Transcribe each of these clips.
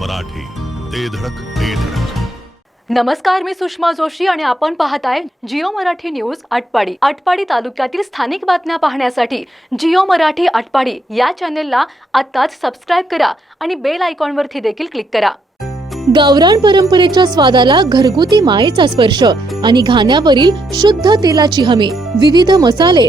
मराठी. ते धडक ते धडक. नमस्कार मी सुषमा जोशी आणि आपण पाहताय जिओ मराठी न्यूज आटपाडी. आटपाडी तालुक्यातील स्थानिक बातम्या पाहण्यासाठी जिओ मराठी आटपाडी या चॅनेलला आत्ताच सबस्क्राईब करा आणि बेल आयकॉनवरती देखील क्लिक करा. गावरान परंपरेच्या स्वादाला घरगुती मायेचा स्पर्श आणि घाण्यावरील शुद्ध तेलाची हमी विविध मसाले.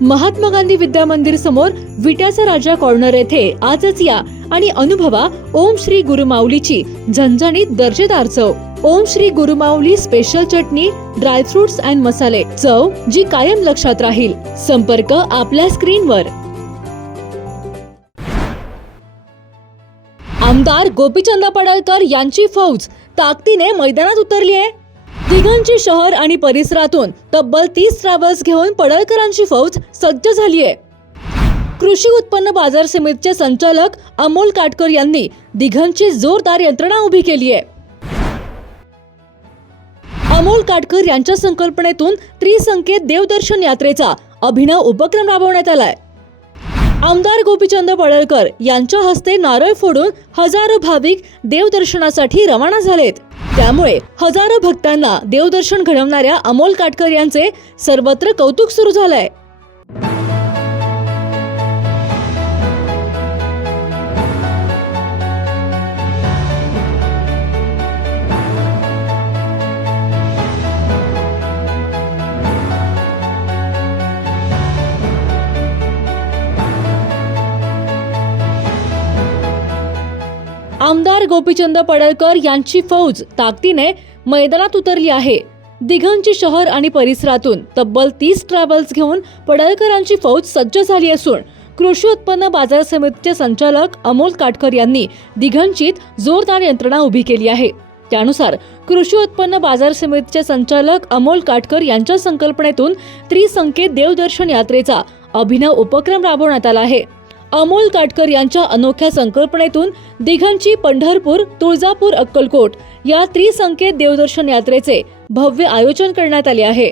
महात्मा गांधी विद्या मंदिर समोर विट्याचा राजा कॉर्नर येथे आजच या आणि अनुभवा ओम श्री गुरुमाऊलीची झणझणीत दर्जेदार चव. Om Shri Gurumauli special chutney dry fruits and मसाले चव जी कायम लक्षात राहील. संपर्क आपल्या स्क्रीनवर. आमदार गोपीचंद पडळकर यांची फौज ताकदीने मैदानात उतरली आहे. दिघांची शहर आणि परिसरातून तब्बल तीस ट्रॅव्हल्स घेऊन पडळकरांची फौज सज्ज झाली आहे. कृषी उत्पन्न बाजार समितीचे संचालक अमोल काटकर यांनी दिघांची जोरदार यंत्रणा उभी केली आहे. अमोल काटकर यांच्या संकल्पनेतून त्रिसंकेत देवदर्शन यात्रेचा अभिनव उपक्रम राबवण्यात आलाय. आमदार गोपीचंद पडळकर यांच्या हस्ते नारळ फोडून हजारो भाविक देवदर्शनासाठी रवाना झालेत. त्यामुळे हजारो भक्तांना देवदर्शन घडवणाऱ्या अमोल काटकर यांचे सर्वत्र कौतुक सुरू झालंय. आमदार गोपीचंद पडळकर यांची फौज ताकदीने मैदानात उतरली आहे. दिघांची शहर आणि परिसरातून तब्बल तीस ट्रॅव्हल्स घेऊन पडळकरांची फौज सज्ज झाली असून कृषी उत्पन्न बाजार समितीचे संचालक अमोल काटकर यांनी दिघांचीत जोरदार यंत्रणा उभी केली आहे. त्यानुसार कृषी उत्पन्न बाजार समितीचे संचालक अमोल काटकर यांच्या संकल्पनेतून त्रिसंकेत देवदर्शन यात्रेचा अभिनव उपक्रम राबवण्यात आला आहे. अमोल काटकर यांच्या अनोख्या संकल्पनेतून दिघांची पंढरपूर तुळजापूर अक्कलकोट या त्रिसंकेत देवदर्शन यात्रेचे भव्य आयोजन करण्यात आले आहे.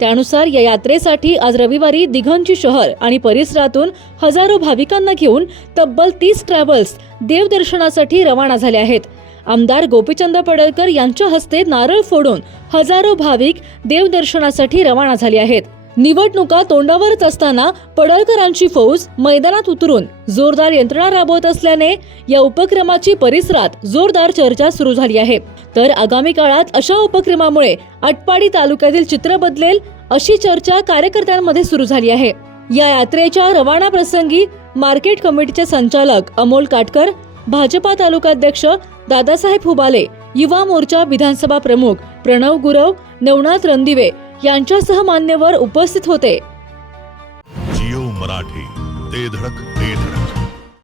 त्यानुसार या यात्रेसाठी आज रविवारी दिघांची शहर आणि परिसरातून हजारो भाविकांना घेऊन तब्बल तीस ट्रॅव्हल्स देवदर्शनासाठी रवाना झाले आहेत. आमदार गोपीचंद पडळकर यांच्या हस्ते नारळ फोडून हजारो भाविक देवदर्शनासाठी रवाना झाले आहेत. निवडणुका तोंडावरच असताना पडळकरांची फौज मैदानात उतरून जोरदार यंत्रणा राबवत असल्याने या उपक्रमाची परिसरात जोरदार चर्चा सुरू झाली आहे. तर आगामी काळात अशा उपक्रमामुळे आटपाडी तालुक्यातील चित्र बदलेल अशी चर्चा कार्यकर्त्यांमध्ये सुरू झाली आहे. या यात्रेच्या रवाना प्रसंगी मार्केट कमिटीचे संचालक अमोल काटकर भाजपा तालुकाध्यक्ष दादासाहेब हुबाले युवा मोर्चा विधानसभा प्रमुख प्रणव गुरव नवनाथ रणदिवे यांच्यासह मान्यवर उपस्थित होते. जिओ मराठी ते धडक ते